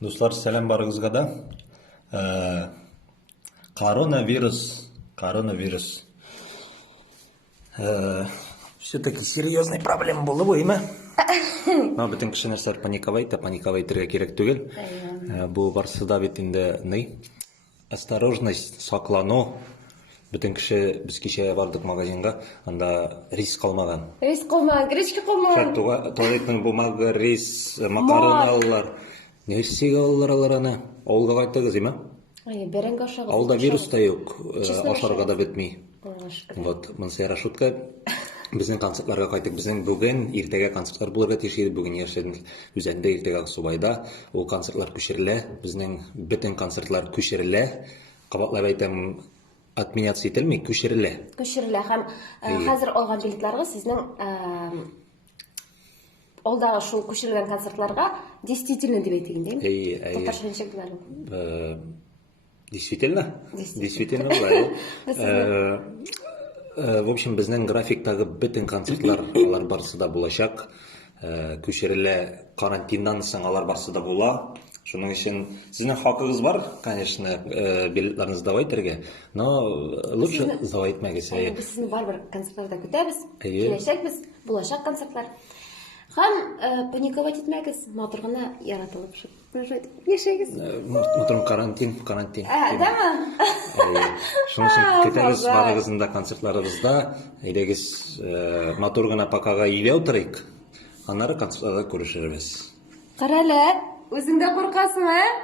Достар, сәлем барыңызға да. Коронавирус. Все-таки серьезный проблема болды ғой, ма? Бүтін кіші нәрселер паниковайтырға керек түгел. Бұл барсыда бетінде осторожность, саклану. Бүтін кіші біз кеше бардық магазинға, анда рис қалмаған. Рис қалмаған, гречка қалмаған. Туалеттің бумағы, рис, макарон алылар. Нерсеге алылар ана? Ауылға қайтыңыз, ема? Беренгі ашағыз. Ауылда вирус та yok, ашарға да бітмей. Вот, мұнсайра шутка. Біздің концертларға қайтық. Біздің бүгін ертеге концертлар бұларға тешеді. Бүгін ешедің үзәнді ертеге Субайда. Ол концертлар күшірілі. Біздің бүтін концертлар күшірілі. Қабатлап айтам, отменяться етілмей, күшірілі. Күшірілі. Қазір олған билетларға сіздің олдағы шул күшірілген концертларға действительно деп айтығын дейм? Татарша нешек бұлар? Действительно бұлар. В общем, біздің графиктағы бүтін концертлар алар барсыда болашақ. Күшірілі карантиндан соң алар барсыда бола. Шының үшін сіздің хақығыз бар, конечно, билетларыңызды давайтырге, но лучше давайтмәгіз. Біз сіздің бар-бір концертларда күтәбіз, келешек біз, болашақ концертлар. Хам паниковать етмәгіз, матырғына яратылып ешегіз. Матырым карантин. Дәмі? Шының үшін кетеміз барығызында концертларымызда, елегіз матырғына пақаға еле отырайық, анары концертларда көрішіріміз. Қаралы, өзіңді қорқасың,